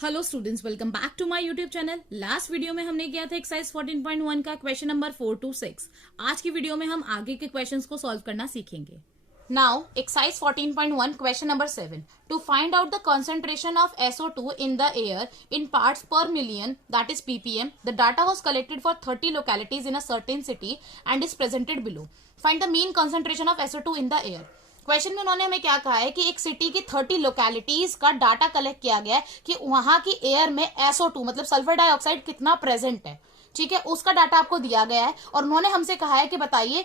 Hello students, welcome back to my YouTube channel. Last video में हमने किया था एक्सरसाइज 14.1 का क्वेश्चन नंबर 4 to 6। आज की वीडियो में हम आगे के क्वेश्चंस को सॉल्व करना सीखेंगे। Now exercise 14.1 question number 7 to find out the concentration of SO2 in the air in parts per million, that is ppm। The data was collected for 30 localities in a certain city and is presented below. Find the mean concentration of SO2 in the air. Question में उन्होंने हमें क्या कहा है कि एक city की 30 localities का डाटा कलेक्ट किया गया है कि वहां की एयर में SO2 मतलब सल्फर डाइऑक्साइड कितना प्रेजेंट है। ठीक है, उसका डाटा आपको दिया गया है और उन्होंने हमसे कहा है कि बताइए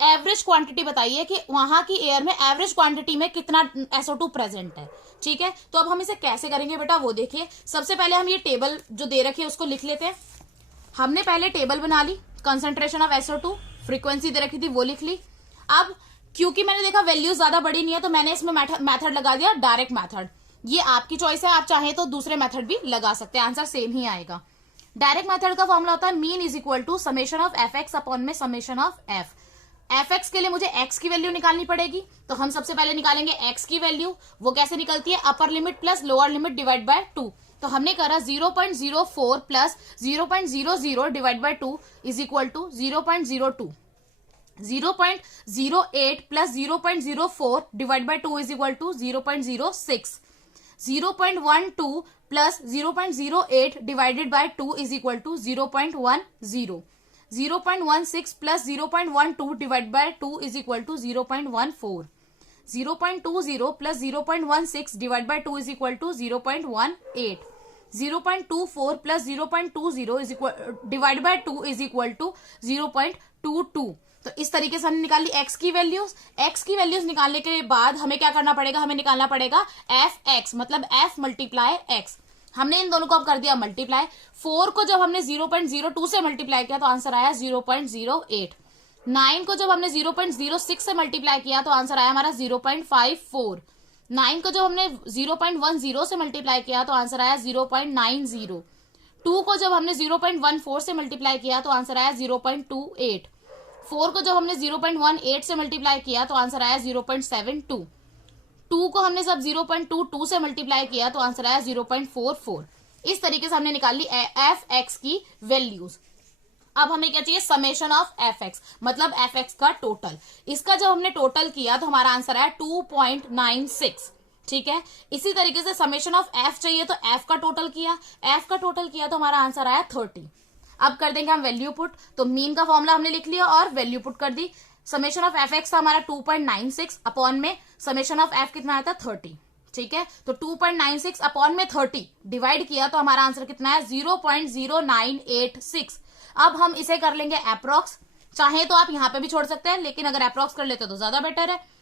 एवरेज क्वांटिटी, बताइए कि वहां की एयर में एवरेज क्वांटिटी में कितना SO2 प्रेजेंट है। ठीक है, तो अब हम इसे कैसे करेंगे बेटा वो देखिए। सबसे पहले हम ये टेबल जो दे रखी है उसको लिख लेते हैं। हमने पहले टेबल बना ली, कंसंट्रेशन ऑफ SO2, फ्रीक्वेंसी दे रखी थी वो लिख ली। अब क्योंकि मैंने देखा वैल्यूज ज्यादा बड़ी नहीं है तो मैंने इसमें मेथड लगा दिया डायरेक्ट मेथड। ये आपकी चॉइस है, आप चाहें तो दूसरे मेथड भी लगा सकते हैं, आंसर सेम ही आएगा। डायरेक्ट मेथड का फॉर्मूला होता है mean is equal to summation of fx upon में समेशन ऑफ f। fx के लिए मुझे x की वैल्यू निकालनी पड़ेगी, तो हम सबसे पहले निकालेंगे x की वैल्यू। वो कैसे निकलती है, upper limit plus lower limit divide by 2। तो हमने करा 0.04 plus 0.00 divide by 2 is equal to 0.02। 0.08 plus 0.04 divide by 2 is equal to 0.06। 0.12 plus 0.08 divided by 2 is equal to 0.10। 0.16 plus 0.12 divide by 2 is equal to 0.14। 0.20 plus 0.16 divide by 2 is equal to 0.18। 0.24 plus 0.20 is equal divide by 2 is equal to 0.22। तो इस तरीके से हमने निकाली x की values. x की values निकालने के बाद हमें क्या करना पड़ेगा, हमें निकालना पड़ेगा fx मतलब f मल्टीप्लाई x। हमने इन दोनों को अब कर दिया मल्टीप्लाई। 4 को जब हमने 0.02 से मल्टीप्लाई किया तो आंसर आया 0.08। 9 को जब हमने 0.06 से मल्टीप्लाई किया तो आंसर आया हमारा 0.54। 9 को जब हमने 0.10 से मल्टीप्लाई किया तो आंसर आया 0.90। 2 को जब हमने 0.14 से मल्टीप्लाई किया तो आंसर आया 0.28। 4 को जब हमने 0.18 से मल्टीप्लाई किया तो आंसर आया 0.72। 2 को हमने सब 0.22 से मल्टीप्लाई किया तो आंसर आया 0.44। इस तरीके से हमने निकाल ली fx की वैल्यूज। अब हमें क्या चाहिए, समेशन ऑफ fx मतलब fx का टोटल। इसका जब हमने टोटल किया तो हमारा आंसर आया 2.96। ठीक है, इसी तरीके से समेशन ऑफ f चाहिए तो f का टोटल किया तो हमारा आंसर आया 30। अब कर देंगे हम वैल्यू पुट। तो मीन का फॉर्मूला हमने लिख लिया और वैल्यू पुट कर दी। समेशन ऑफ fx था हमारा 2.96 अपॉन में समेशन ऑफ f कितना आया था 30। ठीक है, तो 2.96 अपॉन में 30 डिवाइड किया तो हमारा आंसर कितना है 0.0986। अब हम इसे कर लेंगे अप्रॉक्स। चाहे तो आप यहां पे भी छोड़ सकते हैं, लेकिन अगर अप्रॉक्स कर लेते तो ज्यादा बेटर है।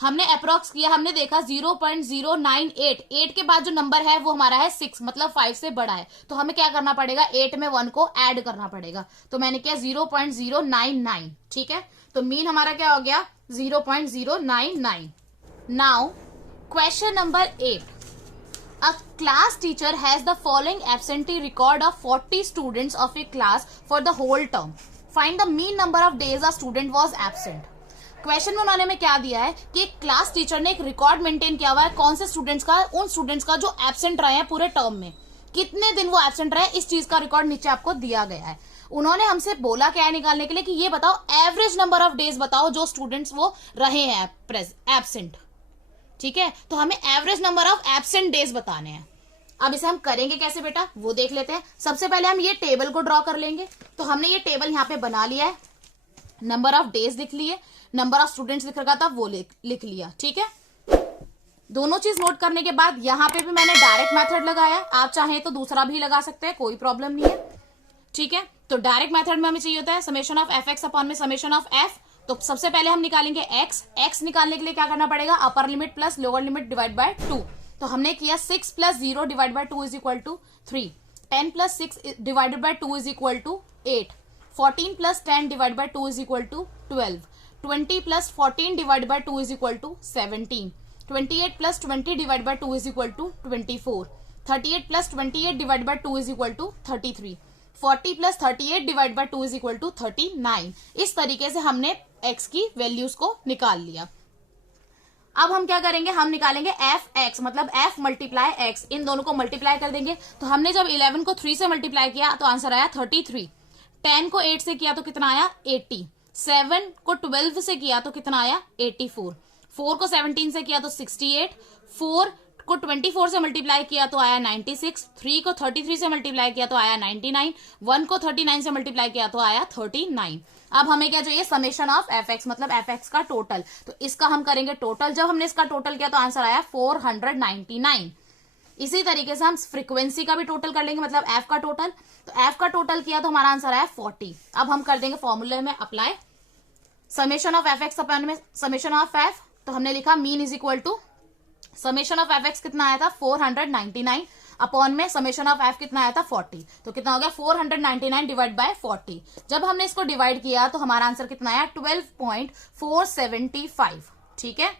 हमने अप्रॉक्स किया, हमने देखा 0.098, 8 के बाद जो नंबर है वो हमारा है 6 मतलब 5 से बड़ा है। तो हमें क्या करना पड़ेगा, 8 में 1 को ऐड करना पड़ेगा। तो मैंने किया 0.099। ठीक है, तो मीन हमारा क्या हो गया 0.099। Now question number 8। A class teacher has the following absentee record of 40 students of a class for the whole term. Find the mean number of days a student was absent. Question में उन्होंने हमें क्या दिया है कि class teacher ने एक record maintain किया हुआ है कौन से स्टूडेंट्स का, उन स्टूडेंट्स का जो एब्सेंट रहे हैं पूरे टर्म में, कितने दिन वो एब्सेंट रहे, इस चीज का रिकॉर्ड नीचे आपको दिया गया है। उन्होंने हमसे बोला क्या है निकालने के लिए कि ये बताओ एवरेज नंबर ऑफ डेज बताओ जो स्टूडेंट्स वो रहे हैं एब्सेंट। ठीक है, तो हमें average number of absent days बताने हैं। अब इसे हम करेंगे कैसे बेटा वो देख लेते हैं। सबसे पहले हम ये टेबल को ड्रॉ कर लेंगे। तो हमने ये टेबल यहाँ पे बना लिया है, नंबर ऑफ डेज लिख लिए, नंबर ऑफ स्टूडेंट्स लिख रखा था वो लिख लिया। ठीक है, दोनों चीज नोट करने के बाद यहाँ पे भी मैंने डायरेक्ट मेथड लगाया। आप चाहें तो दूसरा भी लगा सकते हैं, कोई प्रॉब्लम नहीं है। ठीक है, तो डायरेक्ट मेथड में हमें चाहिए होता है समेशन ऑफ fx अपॉन में समेशन ऑफ f। तो सबसे पहले हम निकालेंगे x निकालने के लिए क्या करना पड़ेगा, upper limit plus lower limit divide by 2। तो हमने किया 6 plus 0 divide by 2 is equal to 3। 10 plus 6 divided by 2 is equal to 8। 14 plus 10 divide by 2 is equal to 12। 20 plus 14 divide by 2 is equal to 17। 28 plus 20 divide by 2 is equal to 24। 38 plus 28 divide by 2 is equal to 33। 40 plus 38 divide by 2 is equal to 39। इस तरीके से हमने x की values को निकाल लिया। अब हम क्या करेंगे, हम निकालेंगे एफ एक्स, मतलब एफ मल्टीप्लाई एक्स, इन दोनों को मल्टीप्लाई कर देंगे। तो हमने जब 11 को 3 से मल्टीप्लाई किया तो आंसर आया 33, 10 को 8 से किया तो कितना आया 80, 7 को 12 से किया तो कितना आया 84, 4 को 17 से किया तो 68, 4 को 24 से मल्टीप्लाई किया तो आया 96, 3 को 33 से मल्टीप्लाई किया तो आया 99, 1 को 39 से मल्टीप्लाई किया तो आया 39। अब हमें क्या चाहिए, समेशन ऑफ एफ एक्स, मतलब एफ एक्स का टोटल। तो इसका हम करेंगे टोटल। जब हमने इसका टोटल किया तो आंसर आया 499। इसी तरीके से हम फ्रीक्वेंसी का भी टोटल कर लेंगे, मतलब एफ का टोटल। तो एफ का टोटल किया तो हमारा आंसर आया 40। अब हम कर देंगे फॉर्मूले में apply, summation of f x upon में समेशन ऑफ एफ। तो हमने लिखा mean is equal to summation of f x कितना आया था 499 अपॉन में समेशन ऑफ एफ कितना आया था 40। तो कितना हो गया 499 डिवाइड बाय 40। जब हमने इसको डिवाइड किया तो हमारा आंसर कितना आया 12.475। ठीक है,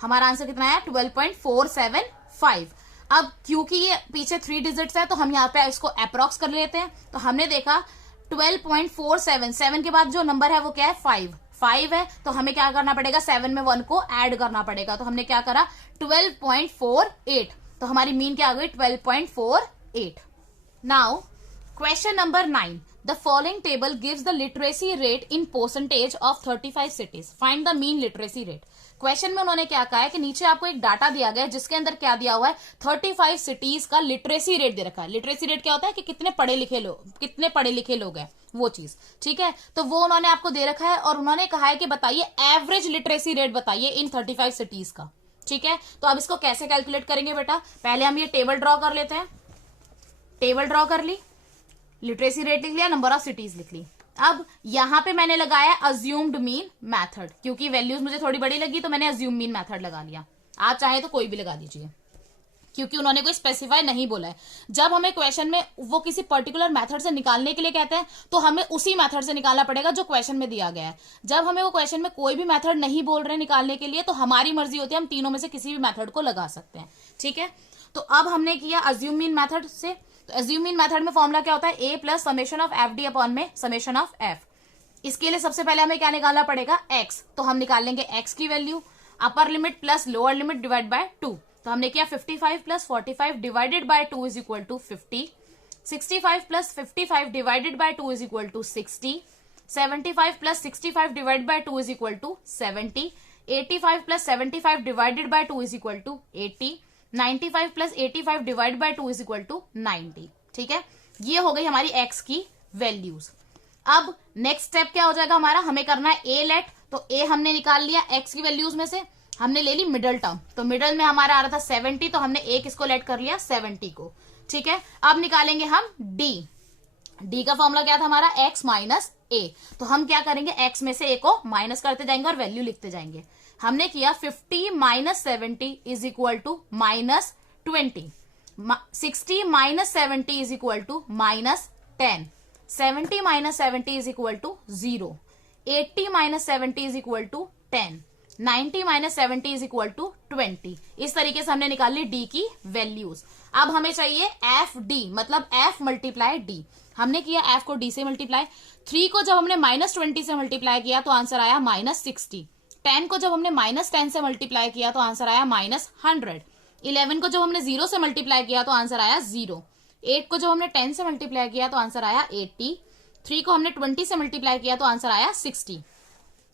हमारा आंसर कितना आया 12.475। अब क्योंकि ये पीछे 3 डिजिट्स है तो हम यहाँ पे इसको अप्रोक्स कर लेते हैं। तो हमने देखा 12.47, 7 के बाद जो नंबर है वो क्या है 5 है। तो हमें क्या करना पड़ेगा, 7 में 1 को ऐड करना पड़ेगा। तो हमने क्या करा 12.48। तो हमारी मीन क्या आ गई 12.48। Now question number 9, the following table gives the literacy rate in percentage of 35 cities, find the mean literacy rate. Question में उन्होंने क्या कहा है कि नीचे आपको एक डाटा दिया गया है जिसके अंदर क्या दिया हुआ है 35 सिटीज का लिटरेसी रेट दे रखा है। लिटरेसी रेट क्या होता है कि कितने पढ़े लिखे लोग हैं, वो चीज। ठीक है, तो वो उन्होंने आपको दे रखा है और उन्होंने कहा है कि बताइए एवरेज लिटरेसी रेट बताइए इन 35 सिटीज का। ठीक है, तो अब इसको कैसे कैलकुलेट करेंगे बेटा, पहले हम ये टेबल ड्रॉ कर लेते हैं। टेबल ड्रॉ कर ली, लिटरेसी रेट लिख लिया, नंबर ऑफ सिटीज लिख ली। अब यहां पे मैंने लगाया अज्यूम्ड मीन मेथड, क्योंकि वैल्यूज मुझे थोड़ी बड़ी लगी तो मैंने अज्यूम मीन मेथड लगा लिया। आप चाहे तो कोई भी लगा दीजिए, क्योंकि उन्होंने कोई स्पेसिफाई नहीं बोला है। जब हमें क्वेश्चन में वो किसी पर्टिकुलर मेथड से निकालने के लिए कहते हैं तो हमें उसी मेथड से निकालना पड़ेगा जो क्वेश्चन में दिया गया है। जब हमें वो क्वेश्चन में कोई भी मेथड नहीं बोल रहे निकालने के लिए तो हमारी मर्जी होती है, हम तीनों में से किसी भी मेथड को लगा सकते हैं। ठीक है, तो अब हमने किया अज्यूम मीन मेथड से। तो अज्यूम मीन मेथड में फॉर्मूला क्या होता है, a plus summation of f d upon में समेशन ऑफ एफ। इसके लिए सबसे पहले हमें क्या निकालना पड़ेगा एक्स। तो हम निकाल लेंगे एक्स की value, upper limit plus lower limit divide by 2। तो हमने किया 55 plus 45 divided by 2 is equal to 50, 65 plus 55 divided by 2 is equal to 60, 75 plus 65 divided by 2 is equal to 70, 85 plus 75 divided by 2 is equal to 80, 95 plus 85 divide by 2 is equal to 90। ठीक है, ये हो गई हमारी x की values. अब next step क्या हो जाएगा हमारा, हमें करना है ए लेट। तो ए हमने निकाल लिया एक्स की वैल्यूज में से, हमने ले ली मिडल टर्म। तो मिडल में हमारा आ रहा था 70, तो हमने ए किसको लेट कर लिया 70 को। ठीक है, अब निकालेंगे हम डी। डी का फॉर्मूला क्या था हमारा एक्स माइनस ए। तो हम क्या करेंगे, एक्स में से ए को माइनस करते जाएंगे और वैल्यू लिखते जाएंगे। हमने किया 50 minus 70 is equal to minus 20, 60 minus 70 is equal to minus 10, 70 minus 70 is equal to 0, 80 minus 70 is equal to 10, 90 minus 70 is equal to 20। इस तरीके से हमने निकाल ली डी की वैल्यूज। अब हमें चाहिए एफ डी, मतलब एफ मल्टीप्लाई डी। हमने किया एफ को डी से मल्टीप्लाई। 3 को जब हमने माइनस 20 से मल्टीप्लाई किया तो आंसर आया माइनस 60। 10 को जब हमने माइनस 10 से मल्टीप्लाई किया तो आंसर आया माइनस 100। 11 को जब हमने 0 से मल्टीप्लाई किया तो आंसर आया 0। 8 को जब हमने 10 से मल्टीप्लाई किया तो आंसर आया 80। 3 को हमने 20 से मल्टीप्लाई किया तो आंसर आया 60।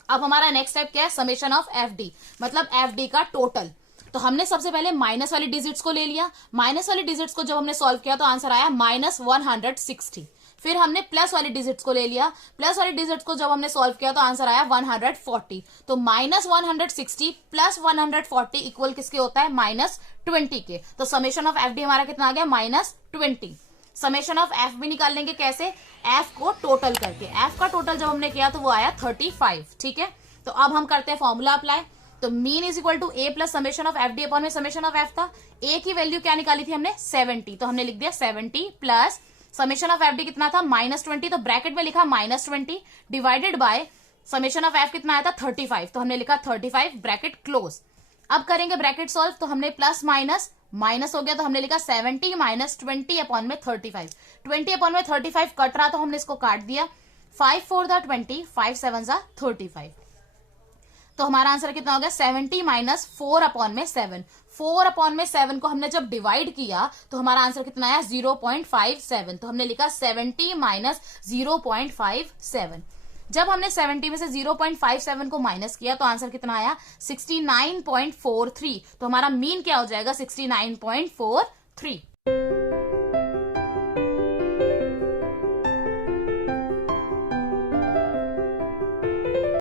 अब हमारा नेक्स्ट स्टेप क्या है, समेशन ऑफ एफ डी, मतलब एफ डी का टोटल। तो हमने सबसे पहले माइनस वाली डिजिट्स को ले लिया। माइनस वाली डिजिट्स को जब हमने सॉल्व किया तो आंसर आया माइनस 160। फिर हमने प्लस वाली डिजिट्स को ले लिया। प्लस वाली डिजिट्स को जब हमने सॉल्व किया तो आंसर आया 140। तो माइनस 160 प्लस 140 इक्वल किसके होता है, माइनस 20 के। तो समेशन ऑफ एफ डी हमारा कितना आ गया, माइनस 20। समेशन ऑफ एफ भी निकाल लेंगे कैसे, एफ को टोटल करके। एफ का टोटल जब हमने किया तो वो आया 35। ठीक है, तो अब हम करते हैं फॉर्मूला अप्लाई। तो mean is equal to a plus summation of f d upon में समेशन ऑफ एफ था। ए की वैल्यू क्या निकाली थी हमने 70, तो हमने लिख दिया 70 plus summation of f D कितना था माइनस 20, तो ब्रैकेट में लिखा minus 20 divided by summation of F कितना आया था 35, तो हमने लिखा 35 ब्रैकेट क्लोज। अब करेंगे ब्रैकेट सॉल्व। तो हमने प्लस माइनस माइनस हो गया तो हमने लिखा 70 माइनस 20 अपॉन में 35। 20 अपॉन में 35 कट रहा तो हमने इसको काट दिया। 5 4 20, 5 7 35। तो हमारा आंसर कितना हो गया 70 माइनस 4/7। 4/7 को हमने जब डिवाइड किया तो हमारा आंसर कितना आया 0.57। तो हमने लिखा 70 माइनस 0.57। जब हमने 70 में से 0.57 को माइनस किया तो आंसर कितना आया 69.43। तो हमारा मीन क्या हो जाएगा 69.43।